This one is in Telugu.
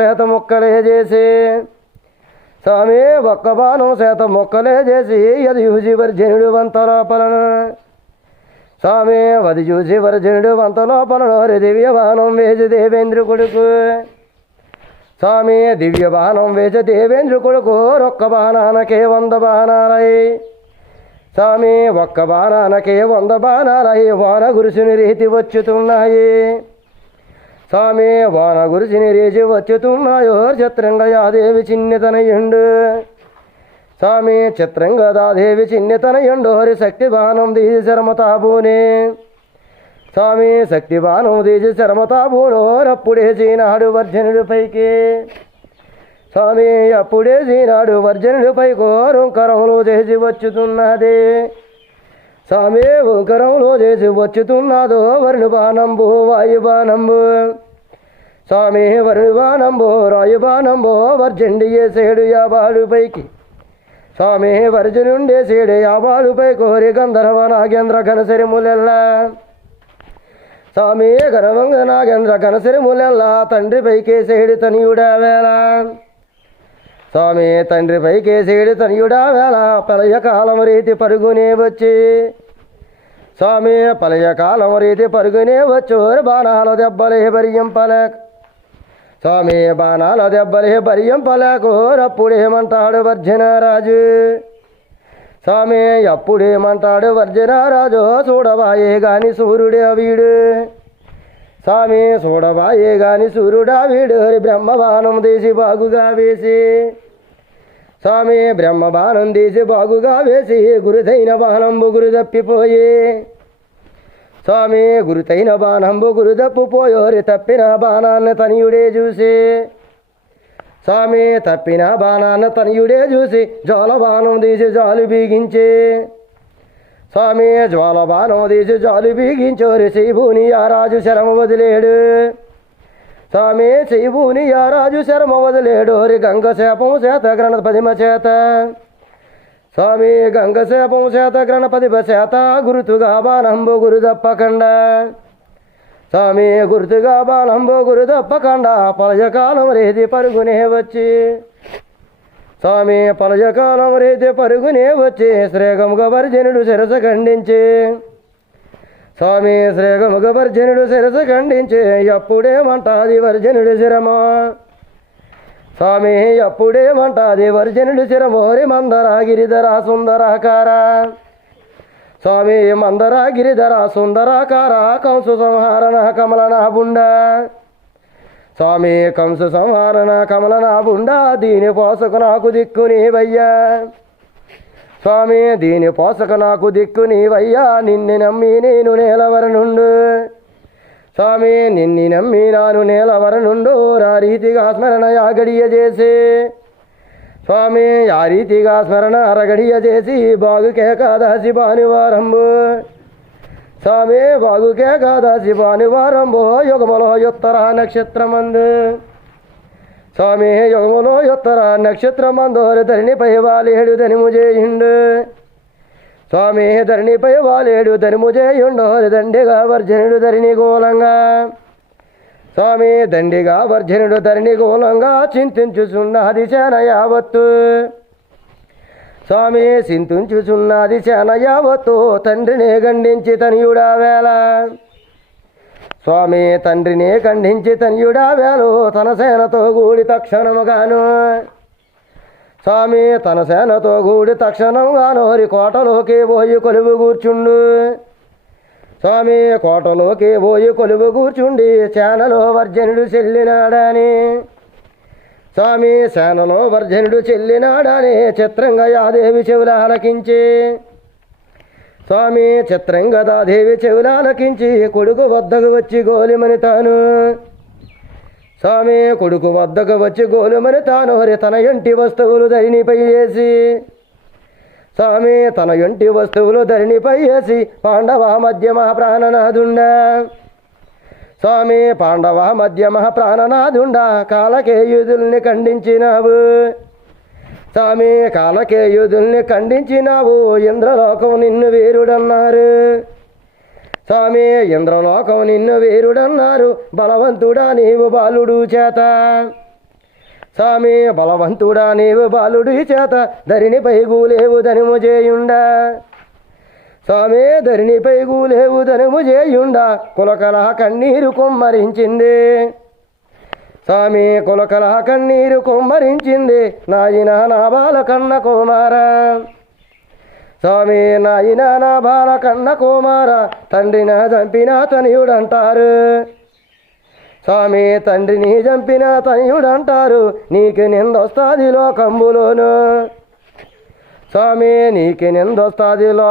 శాత మొక్కలే చేసి స్వామి ఒక్క బాణం శాత మొక్కలే చేసి అది చూసి వర్జనుడు వంత లోపలను స్వామి అది చూసి వర్జనుడు వంత లోపలను హరి దివ్య బాణం వేసి దేవేంద్ర కొడుకు. స్వామి దివ్య బాణం వేసి దేవేంద్ర కొడుకు ఒక్క బాణానకే వంద బాణాలై. స్వామి ఒక్క బాణానకే వంద బాణాలై వాన గురుసుని రీతి వచ్చుతున్నాయి. స్వామి వాన గురిసిని రేచి వచ్చుతున్నాయో చిత్రంగయాదేవి చిన్నతనయుండు స్వామి చిత్రంగదాదేవి చిన్నతనయుండోరి శక్తి బాణం తీసి శరమతాబూనే. స్వామి శక్తి బాణం తీసి శరమతాబూనోరప్పుడే జీనాడు వర్జనుడు పైకి. స్వామి అప్పుడే జీనాడు వర్జనుడు పైకి రుంకరంలో చేసి వచ్చుతున్నది. స్వామి ఉంకరంలో చేసి వచ్చుతున్నాదో వరుణు బాణంబు వాయు బాణంబు స్వామి వరుణు బాణంబు రాయు బాణంబు వర్జండి సేడు యాబాలు పైకి స్వామి వర్జనుండే యాబాలుపై యాబాలు కోరి గంధర్వ నాగేంద్ర ఘనసిరిములెల్ల స్వామి గర్వంగ నాగేంద్ర ఘనసిరిములెల్ల తండ్రి పైకి సేడు తనియుడా వేళ. స్వామి తండ్రి పైకేసేడు తనియుడా వేళ పలయ కాలం రీతి పరుగునే వచ్చి. స్వామి పలయ కాలం రీతి పరుగునే వచ్చు బాణాల దెబ్బలే బరియం పలక్ స్వామి బాణాల దెబ్బలే బరియం వర్జనరాజు. స్వామి ఎప్పుడేమంటాడు వర్జనరాజు. చూడబాయే గాని సూర్యుడే వీడు. స్వామి చూడబాయే గాని సూర్యుడా వీడు. బ్రహ్మబాణం బ్రహ్మ తీసి బాగుగా వేసి. స్వామి బ్రహ్మబాణం తీసి బాగుగా వేసి గురుదైన బాణం గురు తప్పిపోయి స్వామి గురుతైన బాణంబు గురు తప్పిపోయోరి తప్పిన బాణాన్ని తనియుడే చూసి. స్వామి తప్పిన బాణాన్ని తనియుడే చూసి జ్వాల బాణం తీసి జాలు బీగించి. స్వామి జ్వాల బాణం తీసి జాలు బీగించోరి శ్రీభూని ఆ రాజు శరమ వదిలేడు. స్వామి శ్రీభూని ఆ రాజు శరమ వదిలేడు. హరి గంగ శాపం చేత గణపతిమ చేత. స్వామి గంగ చేత గణపతిప చేత గురుతుగా బాణంబు గురు తప్పకండ స్వామి గుర్తుగా బాణంబు గురు తప్పకండ పలయకాలం రేది పరుగునే వచ్చి. స్వామి పలజకాలం రేది పరుగునే వచ్చి శ్రేగముగ వర్జనుడు శిరస ఖండించి. స్వామి శ్రేగముగ వర్జనుడు శిరస ఖండించి ఎప్పుడేమంటాది వర్జనుడు శిరమా? స్వామి ఎప్పుడేమంటాది వర్జనుడు మందరా గిరిధర సుందరాకార. స్వామి మందరాగిరిధర సుందరాకార కంసు సంహారణ కమలన బుండ స్వామి కంసు సంహారణ కమలన బుండ దీని పోసకు నాకు దిక్కు నీవయ్యా. స్వామి దీని పోసక నాకు దిక్కు నీవయ్యా నిన్ను నమ్మి నేను నేలవరనుండు స్వామి నిన్ని నమ్మి నాను నేలవర నుండు ఆ రీతిగా స్మరణ యాగడియ చేసి. స్వామి ఆ రీతిగా స్మరణ అరగడియ చేసి బాగుకే కాదాసి భానువారంబు స్వామి బాగుకే కాదాసి భానువారంబు యుగములో యుత్తర నక్షత్రమందు. స్వామి యుగములో యుత్తర నక్షత్రమందు ధరణిపై వాలేడు ధనిము చేయిండు. స్వామి ధరణిపై వాలేడు ధనిము చేయుండు దండిగా వర్జనుడు ధరణి గోలంగా స్వామి దండిగా వర్జనుడు ధరణి గోలంగా చింతించుచున్నది చేన యావత్తు. స్వామి చింతించుచున్నది చేన యావత్తు తండ్రిని గండించి తనయుడా వేళ. స్వామి తండ్రిని ఖండించి తనయుడా వేలు తన సేనతో కూడి తక్షణముగాను. స్వామి తన సేనతో కూడి తక్షణంగా నోరి కోటలోకి పోయి కొలువు కూర్చుండు స్వామి కోటలోకి పోయి కొలువు కూర్చుండి చేనలో వర్జనుడు చెల్లినాడని. స్వామి సేనలో వర్జనుడు చెల్లినాడని చిత్రంగా యాదేవి చెవుల ఆలకించి. స్వామి చిత్రంగదాదేవి చెవులాలకించి కొడుకు వద్దకు వచ్చి గోలిమని తాను. స్వామి కొడుకు వద్దకు వచ్చి గోలుమని తాను హరి తన ఇంటి వస్తువులు ధరిణిపై వేసి స్వామి తన ఇంటి వస్తువులు ధరిణిపై వేసి పాండవ మధ్యమ ప్రాణనాథుండ స్వామి పాండవ మధ్యమ మహాప్రాణనాథుండ కాలకేయుధుల్ని ఖండించినావు. స్వామి కాలకేయుధుల్ని ఖండించినావు ఇంద్రలోకం నిన్ను వీరుడన్నారు. స్వామి ఇంద్రలోకం నిన్ను వీరుడన్నారు. బలవంతుడా నీవు బాలుడు చేత. స్వామి బలవంతుడా నీవు బాలుడి చేత. ధరిణి గూలేవు ధనుము చేయుండా. స్వామి ధరిణిపై గూలేవు ధనుము చేయుండా. కులకల కన్నీరు కుమ్మరించింది. స్వామి కులకల కన్నీరు కుమ్మరించింది. నాయన నా బాల కన్న కుమార. స్వామి నాయన నా బాల కన్న కుమార తండ్రిన చంపిన తనయుడంటారు. స్వామి తండ్రిని చంపిన తనయుడంటారు నీకు నిందొస్తాది లోకంబులోను. స్వామి నీకు నిందొస్తాది లో